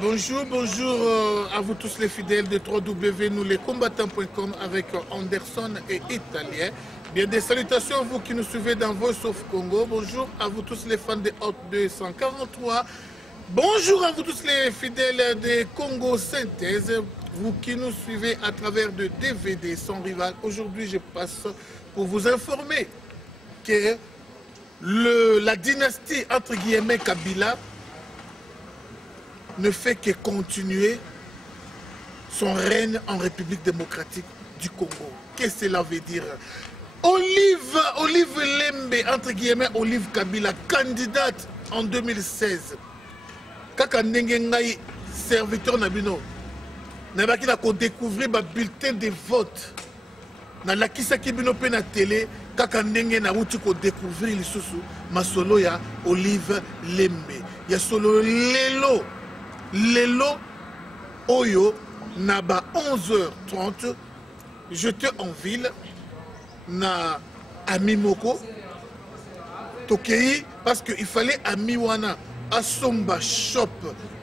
Bonjour, bonjour à vous tous les fidèles de www.nouslescombattants.com avec Anderson et Italien. Bien des salutations à vous qui nous suivez dans Voice of Congo. Bonjour à vous tous les fans de Hot 243. Bonjour à vous tous les fidèles de Congo Synthèse. Vous qui nous suivez à travers de DVD sans rival. Aujourd'hui, je passe pour vous informer que la dynastie entre guillemets Kabila ne fait que continuer son règne en République démocratique du Congo. Qu'est-ce que cela veut dire? Olive Lembe, entre guillemets, Olive Kabila, candidate en 2016. Kaka ndenge ngai serviteur nabino, nabaki na ko découvrir ba bulletin de vote. Na lakisa kibino pe na télé, kaka ndenge na wuti ko découvrir lisusu masolo ya Olive Lembe. Ya solo lelo oyo naba 11h30 j'étais en ville na ami moko tokei parce que il fallait ami wana asomba shop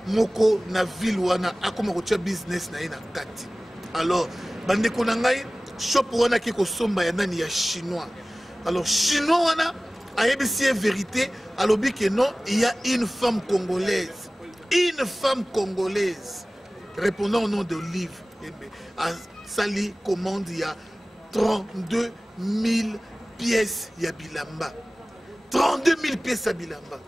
moko na ville wana akoma ko tia business na ina kati. Alors bande ko na ngai shop wana ki ko somba ya nani ya chinois. Alors chinois wana ayebisi vérité alobi que non, il y a une femme congolaise. Une femme congolaise répondant au nom d'Olive à Sali commande il y a 32 000 pièces ya bilamba. 32 000 pièces à bilamba.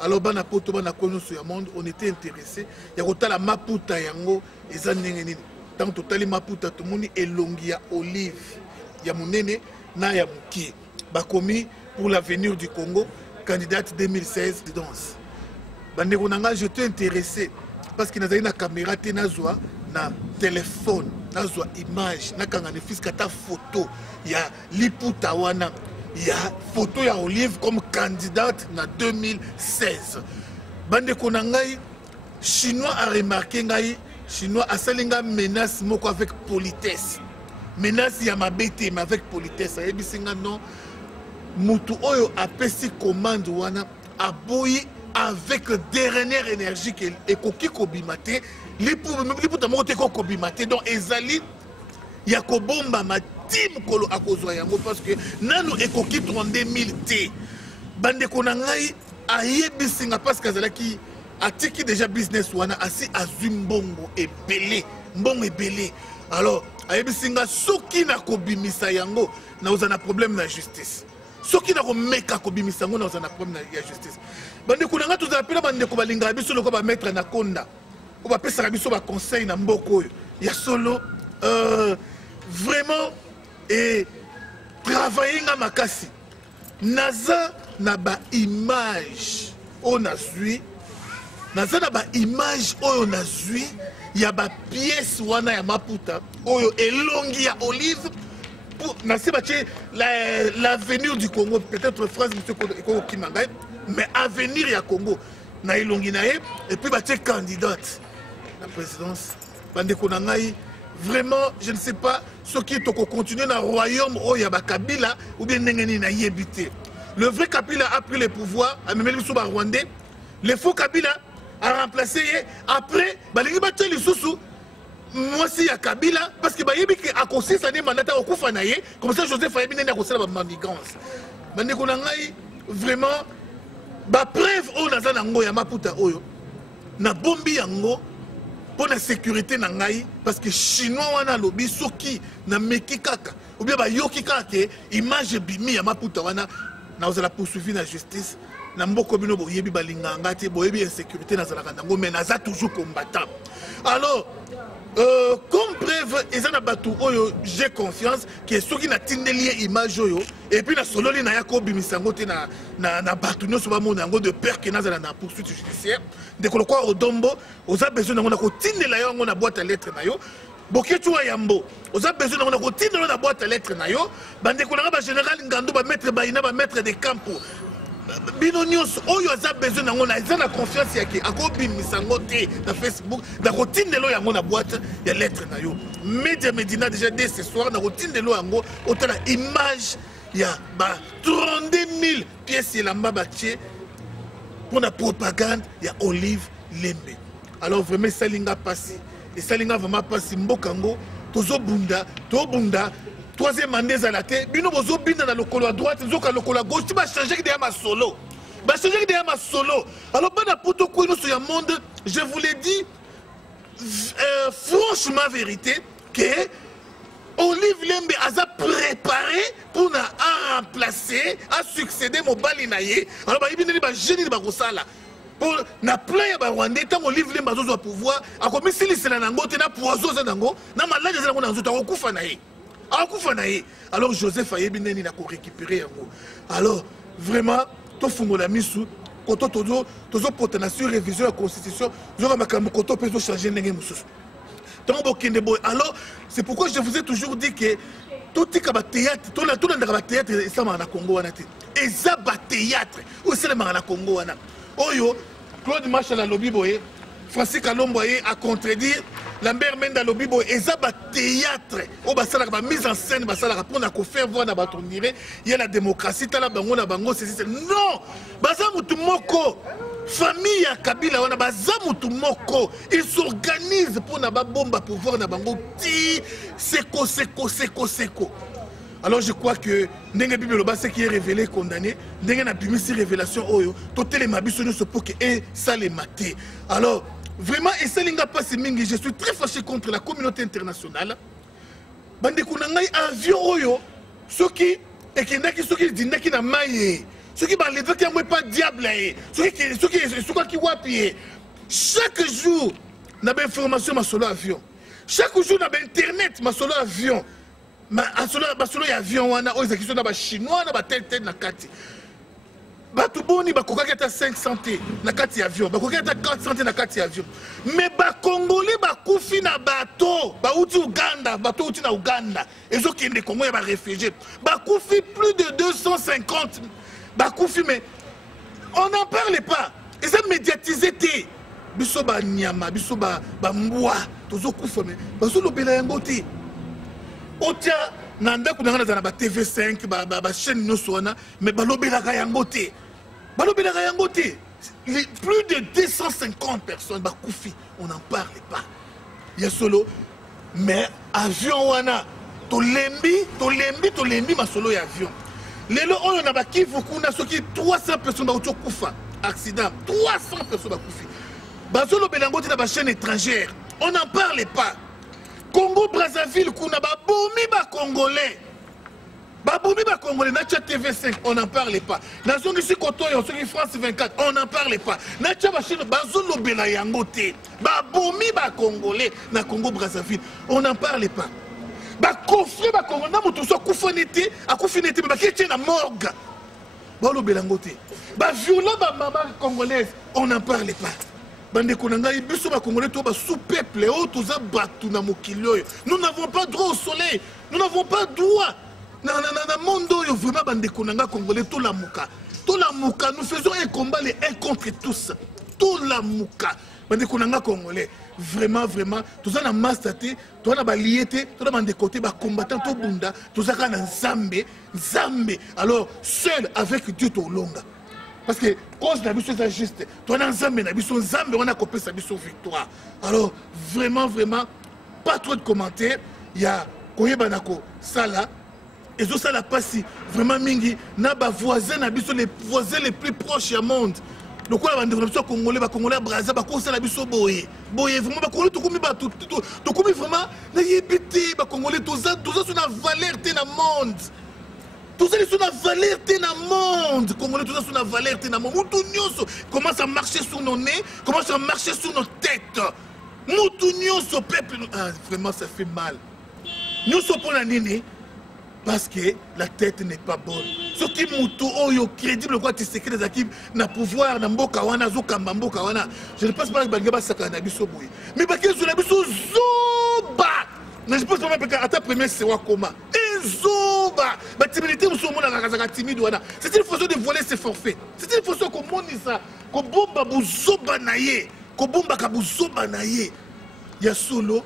Alors bana poto bana kono sur monde on était intéressé ya kotala maputa yango eza ndenge nini. Tant totali maputa to moni elongi ya Olive ya munene na ya mukie bakomi pour l'avenir du Congo candidate 2016 de danse. J'étais intéressé parce que nous avons une caméra, na téléphone, nazwa image, na kangane fiskata photo, il y a liputa wana, il y a photo ya Olive comme candidate na 2016. Bande konangai chinois a remarqué ngai, chinois a salinga menace moko avec politesse. Menace ya mabete mais avec politesse. Ayebi singa non mutu oyo apesi commande wana aboyi avec dernière énergie que ekoki kobimate liputa moko te ko kobimate donc ezali ya kobomba matim kolo akozwa yango parce que nanu ekoki 32 000 te bande ko na ngai ayebisinga parce que azalaki atiki déjà business wana asi azwi mbongo ebele alors ayebisinga soki na kobimisa yango na ozana problème na justice. Ce qui n'a pas meka kobimisa ngo na ozana problème na justice. Bande kunanga tuzapela bande ko balinga biso loko ba mettre na konda. Ko ba pesa biso ba conseil na mboko oyo. Ya solo vraiment et travailler nga makasi. Naza na ba image on a zui. Naza na ba image oyo na zui ya ba pièce wana ya maputa oyo elongi ya Olive. L'avenir du Congo, peut-être phrase M. Kimangaï, mais avenir ya Congo, na ilongi na ye, et puis bah candidate la présidence. Bande konangai, vraiment, je ne sais pas ce qui est continuer dans le royaume où il y a Kabila ou bien Nengeni na yébité. Le vrai Kabila a pris le pouvoir, a même le Rwandais. Le faux Kabila a remplacé après, bah les battu les sous. Moi aussi à Kabila parce que bayebi que à cause ça ne mandat au kufa na ye comme ça Joseph Ayebi na ko sala ba migrance bande ko ngai vraiment ba preuve o na zana ngo ya maputa oyo na bombi yango pour la sécurité na ngai parce que chinois wana lobi soki na meki kaka ou bien ba yoki kaka image bimi ya maputa wana na ozala poursuivi na justice na mboko bino boyebi balinganga te boyebi insécurité na zala kandango mais na za toujours combattant. Alors comme preuve, j'ai confiance que ceux qui n'ont pas image et puis la sololi na yako bimisango te na batunyo soba monango de peur que nazala na poursuite judiciaire de ko kwa odombo oza besoin na ko tindela yo na boîte à lettres na yo boketu wa yambo oza besoin na ko tindela na boîte à lettres na yo bande ko na ba général ngando ba maître baina ba maître de campo bino nyonso oyo aza besoin nango na eza na confiance yake akobimisango te na Facebook na kotindelo yango na boîte ya lettre na yo Média Médina déjà dès ce soir na kotindelo yango otala image ya ba 32 000 pièces elamba batie pour la propagande ya Olive Lembe. alors vraiment salinga passi et salinga vraiment passi mbokango tozo bunda troisième mandat à la tête bino bozo binda na lokolo à droite zoka lokolo à gauche tu vas changer derrière ma solo alors bana poto ko no sur le monde je vous l'ai dit franchement vérité que Olive Lembe a préparé pour remplacer, à succéder mon balinaye. Alors, il y a des génie de Barosala. Pour na plein de Rwandais, tant Olive Lembe a au pouvoir, a commis si c'est la nango, t'es na poison zango, na malade de zango nango, t'as recoufanaye. Alors, Joseph a yébineni n'a qu'à récupérer. Alors, vraiment, tout fumo la mise quand tozo proténation révision de la constitution, nous avons koto peut changer n'engé mususu. Alors, c'est pourquoi je vous ai toujours dit que tout le théâtre, tout le théâtre, c'est ça dans Congo. Et ça, théâtre, où c'est le Congo. Oyo, Claude Marshall a lobby boy, Francis Kalombo a contredit, Lambert Menda lobby boy, et ça, théâtre, où la mise en scène, pour faire voir dans baton il y a la démocratie, il y a la bango, c'est non, baza mutumoko. Famille à Kabila, on a bazamutu moko. Ils s'organisent pour na bomba pouvoir na bango ti seko. Alors je crois que ndenge Bible loba ce qui est révélé condamné, ndenge na bimisi révélation oyo, totel mabiso no pour que et ça les mater. Alors vraiment et ça linga pas mingi, je suis très fâché contre la communauté internationale. Bande kunangai avion oyo, ceux qui dindaki na maye. Ceux qui parlent qui n'ont pas diable, ceux qui wapient. Chaque jour, on a des informations sur l'avion. Chaque jour, on a internet sur l'avion. Sur l'avion, on a des chinois, on a des têtes na kati. Batuboni bakokaki ata 500 na kati avion, bakokaki ata 400 na kati avion. Mais bakongolais bakufi na bateau, bauti Uganda, bateau uti na Uganda. Ezo kende Congo ya ba réfugiés. Bakufi plus de 250. Bakoufi, mais on n'en parle pas. Et ça médiatisé. Biso ba nyama, biso ba mboa, tozo kufa mais bazo lobela yango te. Otia nanda kunanga na ba TV5 ba chaîne nyonso wana mais ba lobela ka yango te. Ba lobela ka yango te. Plus de 250 personnes bakoufi, on n'en parle pas. Ya solo mais avion wana to lembi ma solo ya avion. Les gens on a qui vous connaissez qui 300 personnes qui ont fait accident, 300 personnes qui ont fait. Bazolo Belango est dans la chaîne étrangère. On n'en parle pas. Congo Brazzaville kuna ba bomi ba congolais. Ba bomi ba congolais na TV5, on n'en parle pas. Na zone ici Kotoyo, sur France 24, on n'en parle pas. Na ba chaîne Bazolo Belango te. Ba bomi ba congolais na Congo Brazzaville, on n'en parle pas. Ba coffre ba Congo na mutu so kufanete akufinete ba kiti na morgue ba lo belangote ba violent ba maman congolaise on n'en parle pas bande konanga biso ba congolais to ba sous peuple o to za batu na mokili oyo nous n'avons pas droit au soleil nous n'avons pas droit na monde oyo vraiment bande konanga congolais to la muka nous faisons un combat les un contre tous to la muka bande konanga congolais vraiment tout ça na mastaté to na ba liété to na bande côté ba combattant to bunda to ça kana nzambe alors seul avec Dieu to longa parce que cause na biso c'est juste to na nzambe na biso nzambe on a copé sa biso victoire alors vraiment pas trop de commentaires il y a koyeba nako sala et zo sala pasi vraiment mingi na ba voisins na biso les voisins les plus proches du monde. Donc, on a des Congolais, les Congolais, Brazza, les Boye, vraiment, les Congolais, vraiment, les Congolais, tout ça, c'est une valeur dans le monde. Tout ça, c'est une valeur dans le monde. Congolais, tout ça, c'est une valeur dans le monde. Moutounios commence à marcher sur nos nez, commence à marcher sur nos têtes. Moutounios au peuple, vraiment, ça fait mal. Nous sommes pour la nini. Parce que la tête n'est pas bonne. Ce qui est crédible, quoi, tu sais que les équipes n'ont pouvoir, n'ont pas kawana, zokamba kawana. Je ne pense pas que Bangaba sakana biso boui. Mais parce que sur la biso zoba. Je pense pas que à ta première c'est comment. Et zoba. La timidité nous sommes la timide wana. C'est une façon de voler ses forfaits. C'est une façon qu'on monte ça, qu'on bomba buzoba naye, qu'on bomba kabuzoba naye. Il y a solo,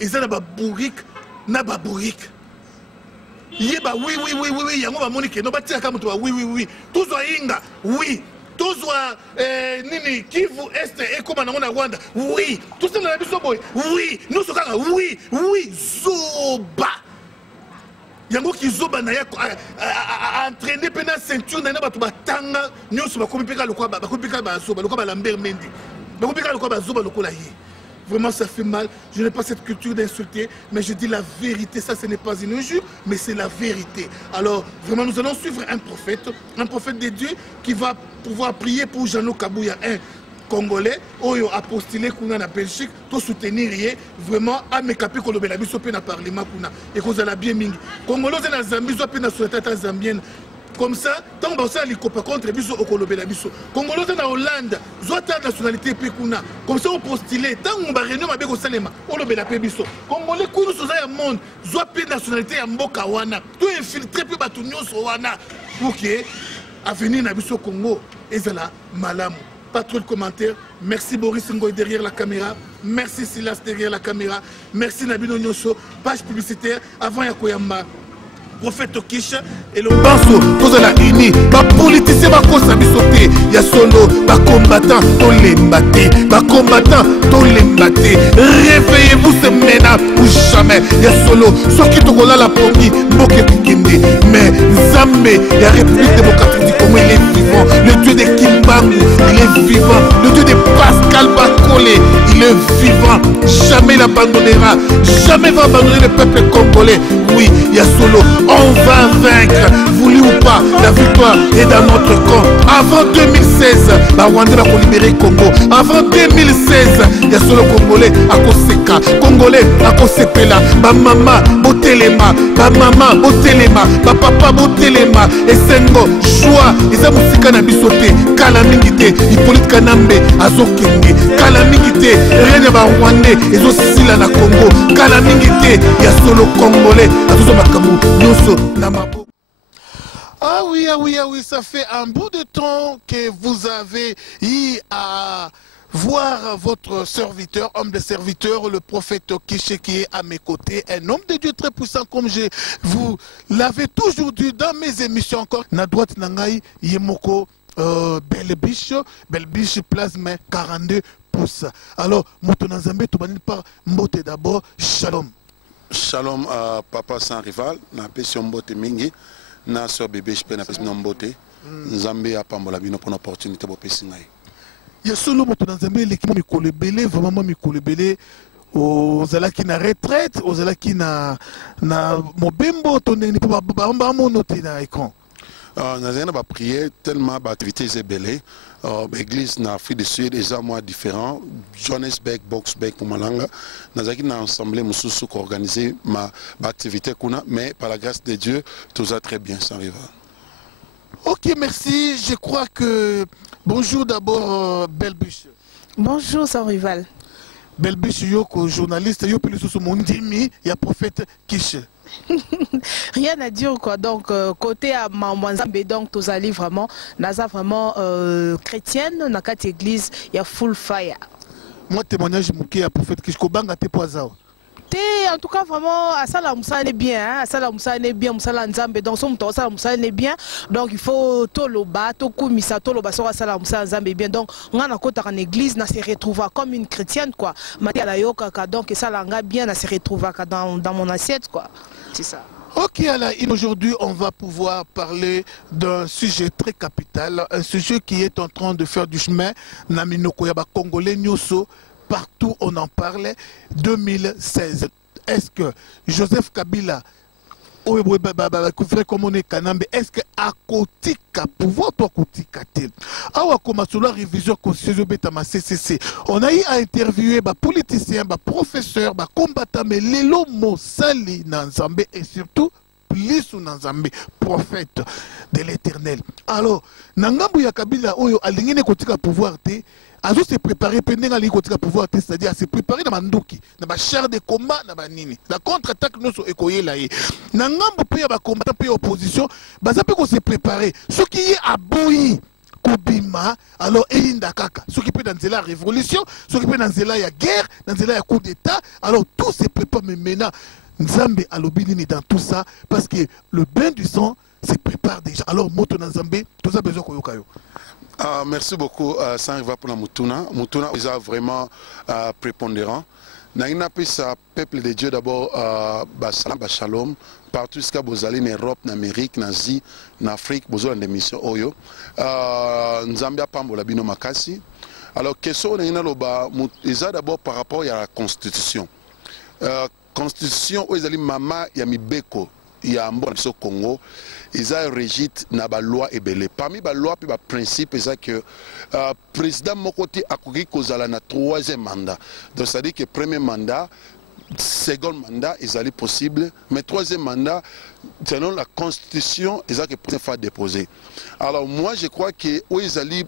et ça n'a pas bourrique, n'a pas bourrique. Yeba oui yango ba monike no batia ka mutu oui toujours inga oui tozwa nini Kivu Est et comme na Rwanda oui tout ça na biso boy oui nous sokanga oui zoba yango ki zoba na ya entraîner pena ceinture na bato batanga nyonso bakomi peka lokwa bakomi peka ba zoba lokwa ba Lambert Mendy bakomi peka lokwa ba zoba lokola ye. Vraiment, ça fait mal. Je n'ai pas cette culture d'insulter, mais je dis la vérité. Ça, ce n'est pas une injure, mais c'est la vérité. Alors, vraiment, nous allons suivre un prophète de Dieu qui va pouvoir prier pour Jeannot Kabouya, un Congolais, qui a postulé qu'on a en Belgique, pour soutenir vraiment à mes capis qu'on a biso pe na parlement et qu'on a bien mingi. Congolais na Zambie, zo pe na société zambienne. Comme ça, tant que ça, il contre biso au Kolobela biso. Congolais en Hollande, soit nationalité pécuna. Comme ça, on postulé. Tant qu'on va réunir avec Salema, on le bela biso. Congolais kounu sur le monde, soit pe nationalité à Mboka wana. Tout infiltré pe batunyo so wana. Pour que avenir na biso Congo ezala malamu. Pas trop de commentaires. Merci Boris Ngoy derrière la caméra. Merci Silas derrière la caméra. Merci Nabino Nyonso. Page publicitaire avant Yakoyamba. Prophète Kish et le Banso, tous à la uni, ma politicien ma cause à bisoté, ya solo, ma combattant, tous les matés, ma combattant, tous les matés. Réveillez-vous ce mena ou jamais, ya solo, ce qui te colle la pongi, moke kikinde, mais Zambé, la République démocratique du Congo, il est vivant, le Dieu de Kimbangu, il est vivant, le Dieu de Pascal Bakole, il est vivant, jamais il abandonnera, jamais va abandonner le peuple congolais. Oui, ya solo. On va vaincre, voulu ou pas, la victoire est dans notre camp. Avant 2016, la Rwanda a libéré Congo. Avant 2016, il y a solo Congolais à Koseka, Congolais à Kosepela, ma maman Botelema, ma maman Botelema, ma papa Botelema, et Sengo, Joie, ils ont musique na bisoté, Kalamingité, Hippolyte Kanambe, Azokenge, Kalamingité, rien de Rwandais, ils ont Sila na Congo, Kalamingité, il y a solo Congolais, à tout Makabu. Ah oui, ça fait un bout de temps que vous avez eu à voir votre serviteur, homme de serviteur, le prophète Kish qui est à mes côtés, un homme de Dieu très puissant comme je vous l'avais toujours dit dans mes émissions encore. Na droite nangai Yemoko Belbiche plasme 42 pouces. Alors, Motonazambe, tu vas par Mbote d'abord, shalom. Shalom à Papa sans rival, na pession mbote mingi, na so bébé je peux na pession mbote, Nzambe a pambola bino pour l'opportunité de pesi ngai. Ya solo moto na Nzambe l'équipe mikolo belé, vraiment mikolo belé, aux alaki na retraite, aux alaki na mobembo tonne ni pour ba monote na écran. Nous avons prié tellement d'activités belées. L'église na Afrique du Sud est un mois différent. Johannesburg, Boxburg, Pumalanga. Nous avons assemblé Moussoussou qui organisé ma activité, mais par la grâce de Dieu, tout va très bien, ça arrive. Ok, merci. Je crois que... Bonjour d'abord, Belbiche. Bonjour, sans rival. Belbiche, yoko journaliste, yoko plus sous mon dimi, il y a prophète Kish. Rien à dire quoi. Donc côté à Mamwanzambe, donc tous allés vraiment, naza vraiment chrétienne, na quatre église, il y a full fire. Moi témoignage mouké à prophète Kish Kobanga te poisao. En tout cas vraiment à ça la moussa est bien, à ça la moussa est bien, moussa Nzambe donc son temps ça la moussa est bien. Donc il faut toloba, tokumisa toloba sur ça la moussa Nzambe bien. Donc on a côté en église, na se retrouver comme une chrétienne quoi. Matia la yoka donc ça la nga bien, na se retrouver dans mon assiette quoi. C'est ça. Ok, alors aujourd'hui on va pouvoir parler d'un sujet très capital, un sujet qui est en train de faire du chemin. Naminoko yaba Congolais Nyoso, partout on en parlait. 2016. Est-ce que Joseph Kabila, est-ce que à côté pouvoir toi côté t-il awa comme sur la révision constitutionnelle betama CCC on a eu à interviewer ba politicien ba professeur ba combattant mais lelo mosali na Nzambe et surtout plus na Nzambe prophète de l'Éternel. Alors nangambu ya Kabila oyo alingine kotika pouvoir te azo se préparer pendant ali kotika pouvoir te, c'est-à-dire à se préparer na manduki na ba char de combat na ba nini la contre-attaque noso ekoyela ye nangambu pe ba combattant pe opposition baza pe ko se préparer ce qui est aboyi kobima alors elinda kaka ce qui peut dans la révolution ce qui peut dans la guerre dans la coup d'état alors tout se prépare mais maintenant Nzambe alobini dans tout ça parce que le bain du sang se prépare déjà. Alors moto na Nzambe tout ça besoin koyoka yo. Merci beaucoup, Sanriva, pour la Mutuna. Mutuna est vraiment prépondérant. Naïna pisa peuple de Dieu d'abord, Shalom, partout ce que vous allez en Europe, en Amérique, en Asie, en Afrique, vous avez des missions Oyo. Nzambia Pambola Bino Makasi. Alors, question est d'abord par rapport à la Constitution. Constitution, où ils Mama Yamibeko. Il y a un bon Congo, ils ont régit na ba loi et belé. Parmi ba loi et ba principe, c'est que président Mokote a couru kozala na troisième mandat. Donc ça dit que premier mandat, second mandat, ils allaient possible, mais troisième mandat, selon la constitution, ils ont que président faut déposer. Alors moi je crois que où ils allaient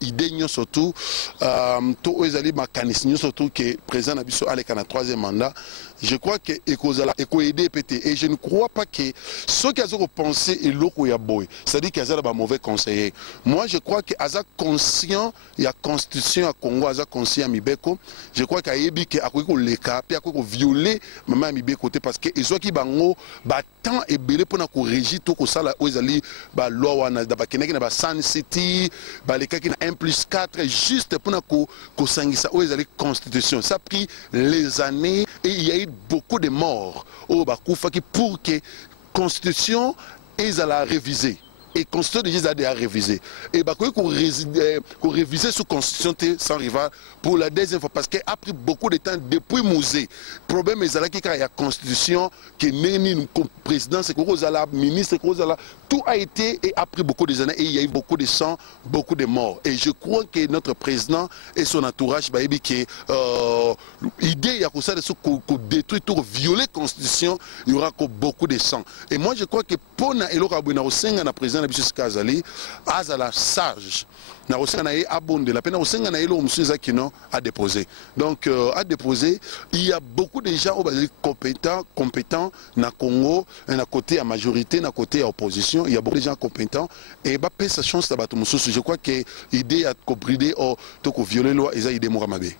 idée surtout, où ils allaient mécanisme surtout que président Nabiso allait na troisième mandat. Je crois que aider et je ne crois pas que ceux qui ont pensé et l'autre y a boy, c'est-à-dire qu'ils ont mauvais conseiller. Moi je crois que Aza conscient, il y a constitution à Congo, Aza conscient à Mibeko. Je crois qu'il y a Ebi qui a le cas, puis a violé maman Mibeko parce que ils ont qui bango tant et belé pour nous régir tout que ça là où ils allaient loi wana da bakeneki na ba Sun City, les cas qui na 1+4 juste pour nous sangisa où ils allaient constitution. Ça a pris les années et il y a eu beaucoup de morts au Bakoufaki pour que la Constitution est à la réviser. Et Constitution déjà à réviser. Et qu'on réviser sous Constitution sans rival pour la deuxième fois. Parce qu'il a pris beaucoup de temps depuis Musée. Le problème est qu'il y a la Constitution, qui est née comme président, c'est que la ministre, tout a été et a pris beaucoup de années. Et il y a eu beaucoup de sang, beaucoup de morts. Et je crois que notre président et son entourage, l'idée, il y a ça qu'on détruit, tout violer la Constitution, il y aura beaucoup de sang. Et moi, je crois que pour la président, Kazali, Azala sage, na osenga na abonde la peine osenga na elo msuza kino a déposé. Donc à déposer, il y a beaucoup de gens compétents na Congo, na côté à majorité, na côté à opposition, il y a beaucoup de gens compétents et ba pe sa chance tabato mususu. Je crois que idée à cobrider ou to ko violer loi eza idée moramabe.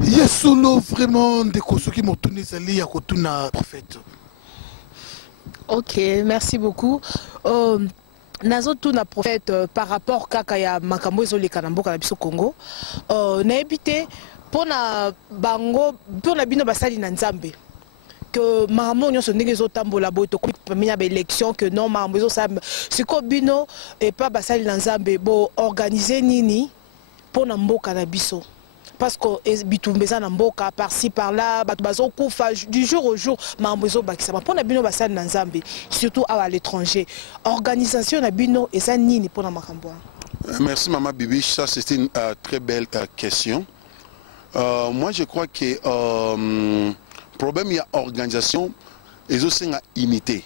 Yesolo vraiment de kosoki motuni zali ya kotuna prophète. Ok, merci beaucoup. Nazo tout na prophète par rapport kaka ya makambo ezoli kanamboka na biso Congo. Na ebité pona bango pona bino basali na Nzambe. Que makambo nyonso ndenge ezotambola boye tokomi pamenya ba élection que non makambo ezosamba. Siko bino et pas basali na Nzambe bo organiser nini pona mboka na biso. Parce que bitumbeza na mboka par-ci par-là bazo kufa du jour au jour mambozo bakisama pona bino basali na Nzambe surtout à l'étranger organisation na bino eza nini pona makambo. Merci maman Bibi, ça c'est une très belle question. Moi je crois que problème il y a organisation et aussi une unité.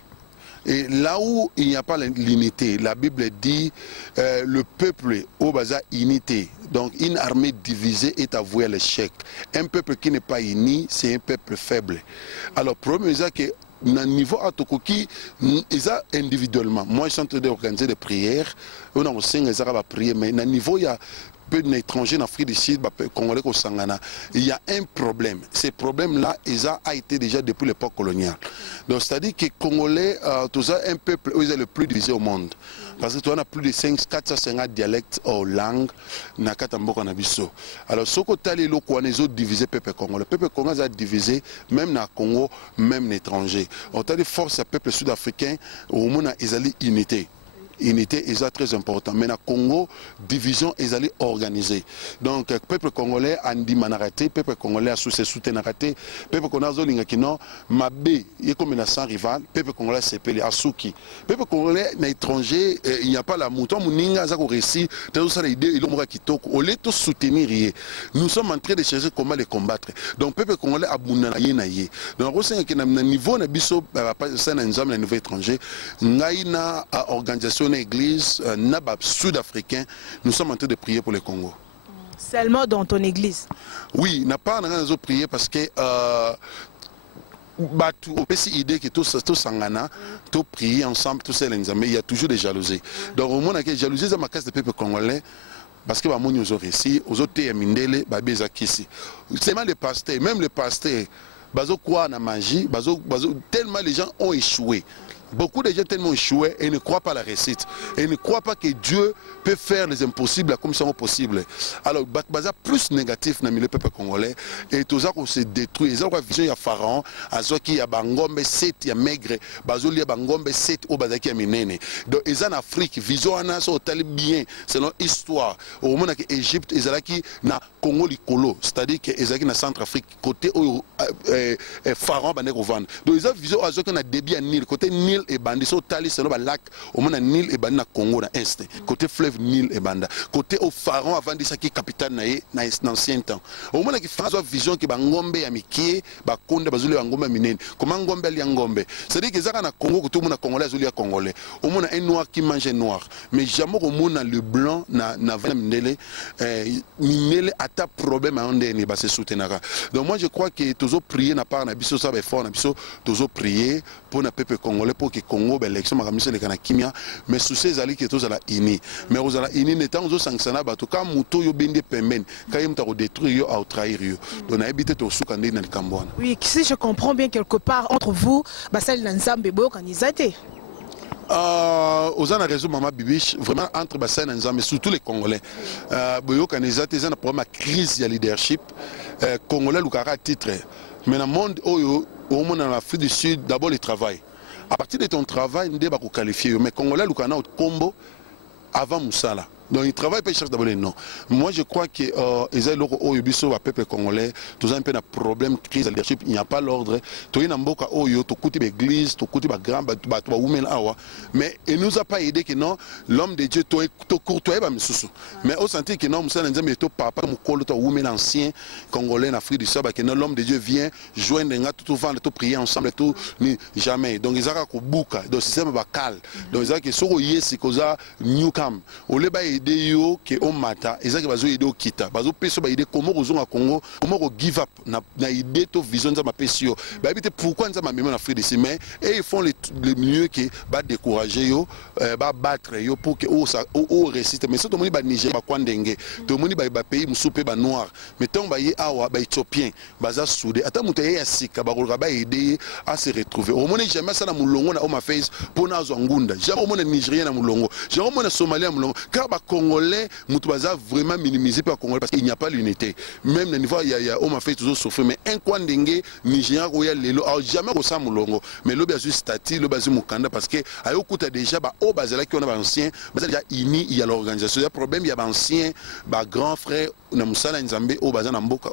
Et là où il n'y a pas l'unité, la Bible dit le peuple au basa unité. Donc une armée divisée est avouée à l'échec. Un peuple qui n'est pas uni, c'est un peuple faible. Alors le problème c'est que au niveau atokoki, individuellement. Moi je suis en train d'organiser des prières. On a aussi prier, mais au niveau il y a peu d'étrangers en Afrique du Sud, Congolais au Sangana, il y a un problème. Ce problème-là, a été déjà depuis l'époque coloniale. Donc, c'est-à-dire que les Congolais, tout ça, un peuple, ils sont le plus divisé au monde. Parce que tu as plus de 450 dialectes ou langues, na Katamboka na biso. Alors, ce que tu as les locaux, ils ont divisé le peuple congolais. Le peuple congolais a divisé, même dans le Congo, même l'étranger. On a des forces à peuple sud-africain, au moins, ils ont unité. Unité est très important. Mais dans le Congo, division est organisée. Donc, le peuple congolais a dit manaraté, le peuple congolais a soutenu raté, le peuple congolais a dit Mabé, il est comme sans rival, le peuple congolais s'est appelé Asuki. Le peuple congolais n'est étranger, il n'y a pas la mouton, Mouninga, ça réussi, tout ça, l'idée, il est kitoko. Au lieu de soutenir, nous sommes en train de chercher comment les combattre. Donc, le peuple congolais a bounanaye naye. Donc, au niveau de Bisso, c'est un ensemble de nouveaux étrangers, Naïna a organisation église sud-africain, nous sommes en train de prier pour le Congo. Seulement dans ton église? Oui, n'a pas de prier parce que idée que tous sangana, tous prier ensemble, tous ces mais il y a toujours des jalousies. Donc au moins que jalousie dans ma case de peuple congolais. Parce que nous avons réussi, aux autres mindele, c'est mal les pasteurs, même les pasteurs, quoi na magie, tellement les gens ont échoué. Beaucoup de gens tellement échoués et ne croient pas à la réussite. Et ne croient pas que Dieu peut faire les impossibles comme ça possible. Alors, baza plus négatif dans le peuple congolais et tout ça qu'on se détruit. Ils ont la vision de Pharaon, à ce qui y a bangombe 7, il y a maigre, bazoli a bangombe 7 au bazaki a minene. Donc, ils ont en Afrique, vision en so bien selon histoire. Au moment que Égypte, ils ont qui na Congo likolo, c'est-à-dire que ils ont na Centrafrique côté Pharaon banek au vendre. Donc, ils ont vision à ce qu'on a débit à Nil, côté Nil et bandi so tali selon ba lac, au moment Nil et bandi na Congo na est, côté fleuve Nil et banda, côté au Pharaon avant de ça qui capitale na ancien temps. Au moment que Pharaon a vision que bangombe ya mikie, ba konda bazuli bangombe minene. Comment ngombe ali ngombe? C'est-à-dire que ça na Congo que tout le monde a congolais azuli congolais. Au monde un noir qui mange noir, mais jamais au monde le blanc na minele minele ata problème à ondeni ba se soutenara. Donc moi je crois que toujours prier na part na biso ça ba fort na biso toujours prier pour na peuple congolais pour que Congo ba élection makamisa le kana kimia mais sous ces alliés que tous ala ini mais aux ala ini n'étant aux sanctionnés ba to ka muto yo bende pemben ka yem ta ko détruire yo ou trahir yo donc na habité to sukande na likambwana. Oui, si je comprends bien quelque part entre vous basal na nzambe boyo kanizate. Aux ans réseau Maman Bibiche, vraiment entre Bassin et Nzambe, surtout les Congolais. Boyo Kanizate, ils ont un problème de crise de leadership. Congolais, le caractère titre. Mais dans le monde, au monde en Afrique du Sud, d'abord le travail. À partir de ton travail, nous devons qualifier. Mais Congolais, le canal combo avant Moussala. Donc ils travaillent pas, ils cherchent d'abord les noms. Moi je crois que ils ont le biso au peuple congolais, tous un peu de problème, crise de leadership, il n'y a pas l'ordre. Tout est mboka oyo, tout côté l'église, tout côté grand, tout women awa. Mais il nous a pas aidé que non, l'homme de Dieu, tout courtois ba misusu. Mais au senti que non, Moussa Nzambe to papa mukolo to women ancien congolais en Afrique du Sud, que non l'homme de Dieu vient joindre nga tout vendre, tout prier ensemble tout ni jamais. Donc ils ont ko buka, donc système ba cal. Donc ils ont que soko yesi koza new cam. Au leba aider yo que on mata ezaki bazo aider okita bazo peso ba aider comment ozonga Congo comment ko give up na aider to vision za mapesi yo ba bité pourquoi nza mamema na Afrique de mais et ils font le mieux que ba décourager yo ba battre yo pour que o réussite mais surtout moni ba Niger ba kwandenge to moni ba pays musupe ba noir mais tant ba ye awa ba éthiopien baza soudé ata muta ya sika ba ko ba aider à se retrouver au moni jamais ça na mulongo na o ma face pour na zo ngunda jamais au moni nigérien na mulongo jamais au moni somalien na mulongo car ba Congolais, Moutoubaza vraiment minimisé par Congolais parce qu'il n'y a pas l'unité. Même le niveau, il y a on fait toujours souffrir. Mais un coin dengue, Nigérien, Royal, Lelo, jamais au Samulongo. Mais le basu stati, le basu Mukanda parce que à Yokuta déjà, au Bazala qui on a ancien, mais déjà ini, il y a l'organisation. Il y a problème, il y a ancien, grand frère, Namusala Nzambe, au Bazana Mboka,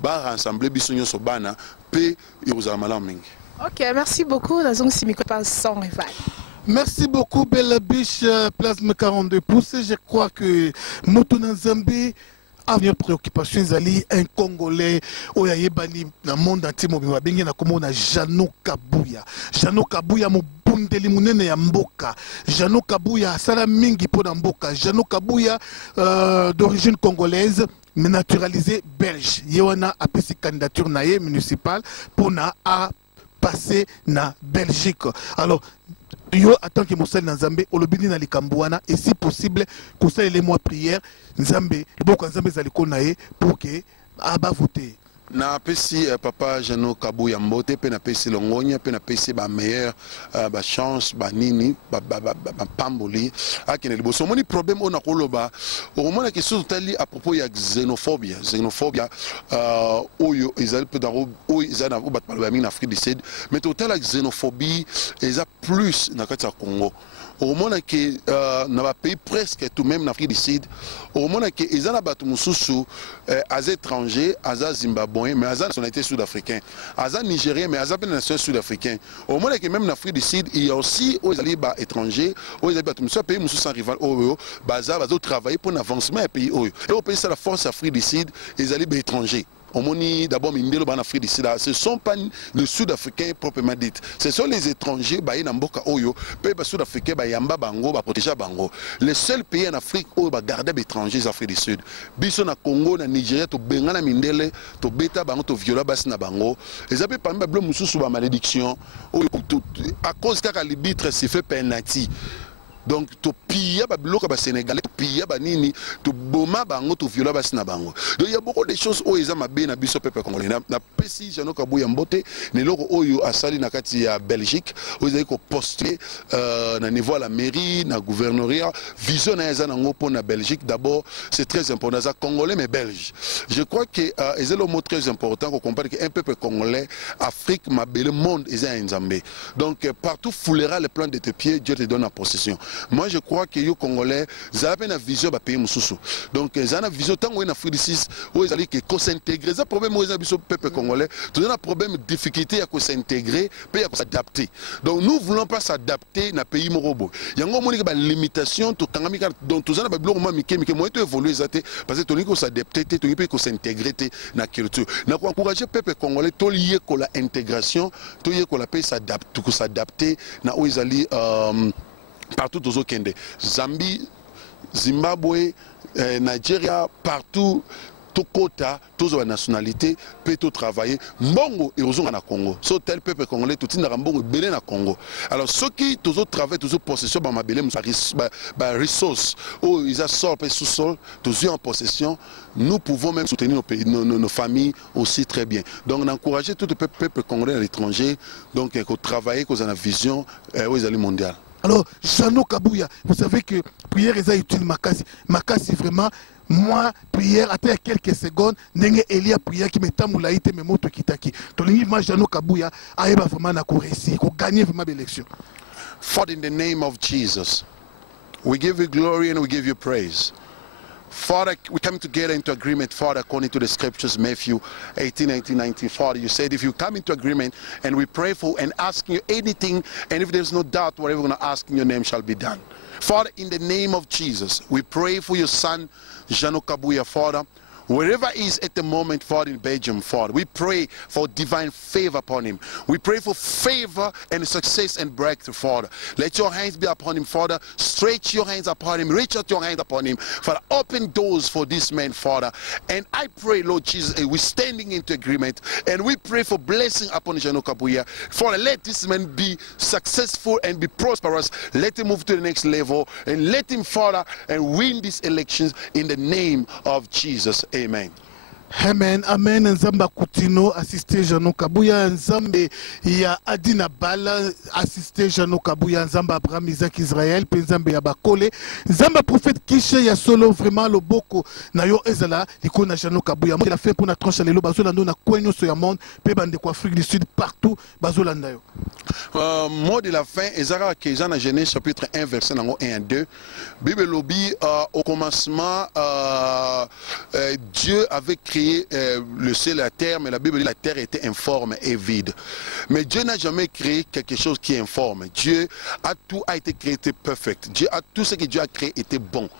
ba rassembler Bissonio Sobana, P et aux Alamalaming. Ok, merci beaucoup. Nous avons si micro sans rival. Merci beaucoup, Belle Biche, Plasme 42 pouces. Je crois que Moutounan Zambé a une préoccupation. Zali, un Congolais, Oyayebani, dans le monde entier, Mobimabenge, na Jano Kabouya. Jano Kabouya, mon bundeli munene ya mboka. Jano Kabouya, Sala Mingi po na mboka. Jano Kabouya, d'origine congolaise, mais naturalisé belge. Yewana a pris candidature naïe municipale pour na a passer na Belgique. Alors, yo attend que Moussa Nzambe olobini na likambouana et si possible conseil les mois prière Nzambe le bon Nzambe zaliko nae pour que aba voter na pesi papa Jano Kabouya Mbote pe na pesi longonya pe na pesi ba meilleur ba chance ba nini ba pamboli akene liboso moni problème on a koloba au moment que sur tali à propos ya xénophobie oyo ezali pe dans oyo ezana ba ba mina Afrique du Sud mais total la xénophobie eza plus na kati ya Congo au moment que na ba pays presque tout même en Afrique du Sud au moment que ezana batu mususu az étrangers az Zimbabwe mais Azan nationalité sud-africain, Azan nigérien mais Azan nationalité sud-africain. Au moins que même en Afrique du Sud, il y a aussi aux alliés étrangers, aux alliés pays sans rival, baza travailler pour l'avancement des pays. Et au pays c'est la force Afrique du Sud, les alliés étrangers. D'abord, en Afrique du Sud, ce ne sont pas les Sud-Africains proprement dit. Ce sont les étrangers qui sont Sud-Africains qui protéger Bango. Les seuls pays en Afrique où ils gardent les étrangers Afrique du Sud. Biso na Congo, na Nigeria, to Bengana Mindele, to Beta Bango, to Viola Basina Bango. Les appels parmi les malédiction. À cause que l'arbitre s'est fait penalty. Donc to pilla ba bloka ba sénégalais, to pilla ba nini, to boma bango, to viola ba sina bango. Donc il y a beaucoup de choses où ils ont mabé na biso peuple congolais. Na pesi Jean-Luc Kabouya mbote, ne loko oyo asali na kati ya Belgique, où ils ont postulé na niveau à la mairie, na gouvernorat, vision na eza nango pour na Belgique. D'abord, c'est très important, ça congolais mais belge. Je crois que c'est le mot très important qu'on comprenne qu'un peuple congolais, Afrique, le monde est un Nzambé. Donc partout foulera le plan de tes pieds, Dieu te donne la possession. Moi je crois que les Congolais, ils ont une vision de pays Moussoussou. Donc ils ont une vision tant qu'on a Afrique 6 où ils allaient s'intégrer. C'est un problème où ils ont le peuple congolais. Tout un problème de difficulté à s'intégrer, puis à s'adapter. Donc nous ne voulons pas s'adapter dans le pays Morobo. Il y a une limitation, donc tout ça n'a pas besoin de moi évoluer parce que tu peux s'adapter, tu peux s'intégrer dans la culture. Nous encourager le peuple congolais, tout lié avec l'intégration, tout lié avec la paix s'adapter dans où ils allaient partout aux autres Zambie, Zimbabwe, Nigeria, partout. Tout quota, toutes les nationalités, peut tout travailler. Mbongo et aux na Congo. So tel peuple congolais, tout le monde belé na Congo. Alors ceux qui toujours travaillent, toujours possession, bah ma belé, bah ressources, où ils sortent sous-sol, toujours en possession, nous pouvons même soutenir nos pays, nos familles aussi très bien. Donc encourager tout le peuple congolais à l'étranger, donc qu'on travaille, qu'on a une vision, où ils allaient mondial. Alors Jean-Luc Kabouya, vous savez que prière est utile, Makassi vraiment. Moi, prière, après quelques secondes, n'enge Elia prière qui m'est amoulaïté, mais moto kitaki. Tolini ma Jean-Luc Kabouya, aïba vraiment na réussir, qu'on gagne vraiment l'élection. Father, in the name of Jesus, we give you glory and we give you praise. Father, we come together into agreement, Father, according to the scriptures, Matthew 18, 19, 19. Father, you said if you come into agreement and we pray for and ask you anything, and if there's no doubt, whatever we're going to ask in your name shall be done. Father, in the name of Jesus, we pray for your son, Jean-Luc Kabouya, Father. Wherever he is at the moment, Father, in Belgium, Father, we pray for divine favor upon him. We pray for favor and success and breakthrough, Father. Let your hands be upon him, Father. Stretch your hands upon him. Reach out your hands upon him. Father, open doors for this man, Father. And I pray, Lord Jesus, we're standing into agreement, and we pray for blessing upon Jean-Luc Kabouya. Father, let this man be successful and be prosperous. Let him move to the next level, and let him, Father, and win these elections in the name of Jesus. Amen. Amen, amen. Nzamba Kutino, assisté Jean-Luc Kabouya, Nzambe ya Adina Bala, assisté Jean-Luc Kabouya, Nzamba Abraham Isaac Israël, Nzambe ya Bakole, Nzamba prophète Kishe ya solo vraiment le boko na yo ezala ikona Jean-Luc Kabouya. Moi la fin pour na tranche lelo bazolando na kwenyo so ya monde pe bande ko Afrique du Sud partout bazolanda yo. Mot de la fin, Ezara Kézan a Genèse chapitre 1 verset 1 à 2. Bible lobby au commencement Dieu avait créé le ciel et la terre, mais la Bible dit que la terre était informe et vide. Mais Dieu n'a jamais créé quelque chose qui est informe. Dieu a tout a été créé, était parfait. Tout ce que Dieu a créé était bon.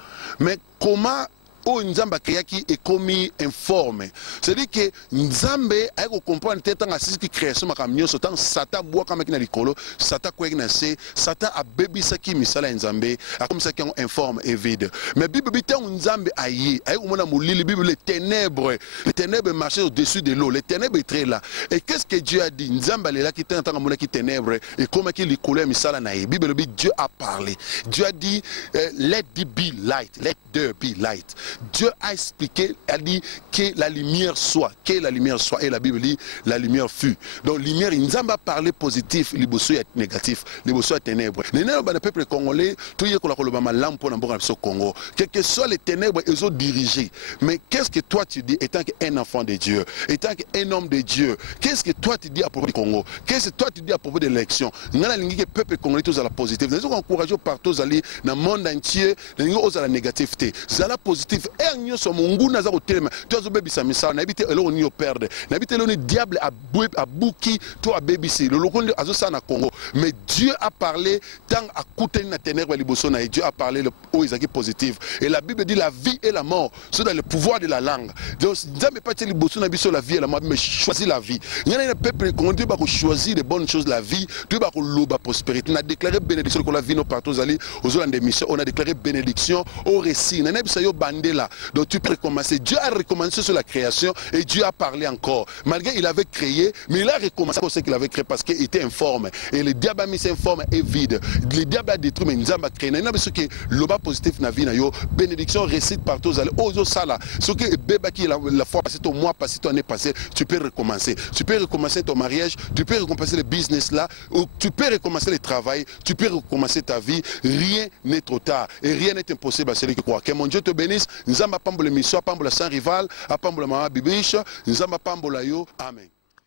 Mais comment Nzamba créaki est commis informe. C'est-à-dire que Nzambe a comprendre tant à ce qui création ma camion so tant Satan bois comme na likolo, Satan quoi na se, Satan a baby ça qui misala Nzambe, a comme ça qui est informe et vide. Mais Bible dit tant Nzambe aïe, aïe au mona mouli Bible les ténèbres marchaient au-dessus de l'eau, les ténèbres étaient là. Et qu'est-ce que Dieu a dit? Nzamba là qui tant tant mona qui ténèbres et comme qui likolo misala na y. Bible dit Dieu a parlé. Dieu a dit let there be light, let there be light. Dieu a expliqué, a dit que la lumière soit, et la Bible dit la lumière fut. Donc lumière, il nous a parlé positif, il est négatif, il est ténèbres. Les ténèbres du peuple congolais, tout y est qu'on a lampe pour le Congo. Quelles que soient les ténèbres, ils sont dirigés. Mais qu'est-ce que toi tu dis, étant qu'un enfant de Dieu, étant qu'un homme de Dieu, qu'est-ce que toi tu dis à propos du Congo? Qu'est-ce que toi tu dis à propos de l'élection? Nous avons dit que le peuple congolais tous à la positive. Nous avons encouragé partout à aller dans le monde entier, nous avons à la négativité. Nous la positive. Nyonso mungu naza kotelema tozo bebisa misala na ebite elo ni operde na ebite elo ni diable a buki to a bebisi le lokonde azosa na Congo. Mais Dieu a parlé tant à coûter na ténèbres liboso na Dieu a parlé le oizaki positif et la Bible dit la vie et la mort sont dans le pouvoir de la langue. Donc Nzambe pas ti liboso na biso la vie et la mort mais choisis la vie. Nyana na peuple congolais ba ko choisir les bonnes choses la vie, tu ba ko loba prospérité. On a déclaré bénédiction qu'on la vie nos partout ali aux zones des missions, on a déclaré bénédiction au récit. Na biso yo bande là. Donc tu peux recommencer. Dieu a recommencé sur la création et Dieu a parlé encore. Malgré il avait créé, mais il a recommencé pour ce qu'il avait créé parce qu'il était informe. Et le diable a mis ses formes et vide. Le diable a détruit, mais nous avons créé. Il y a ce qui est l'oba positif na vie na yo. Bénédiction récite partout. Vous allez oser ça là. Ce qui est bébé qui la fois passée, ton mois passé, ton année passée, tu peux recommencer. Tu peux recommencer ton mariage, tu peux recommencer le business là, ou tu peux recommencer le travail, tu peux recommencer ta vie. Rien n'est trop tard et rien n'est impossible à celui qui croit. Que mon Dieu te bénisse. Nous avons pas l'émission, pas sans rival, pas Mama Bibiche, nous avons pas yo. Amen.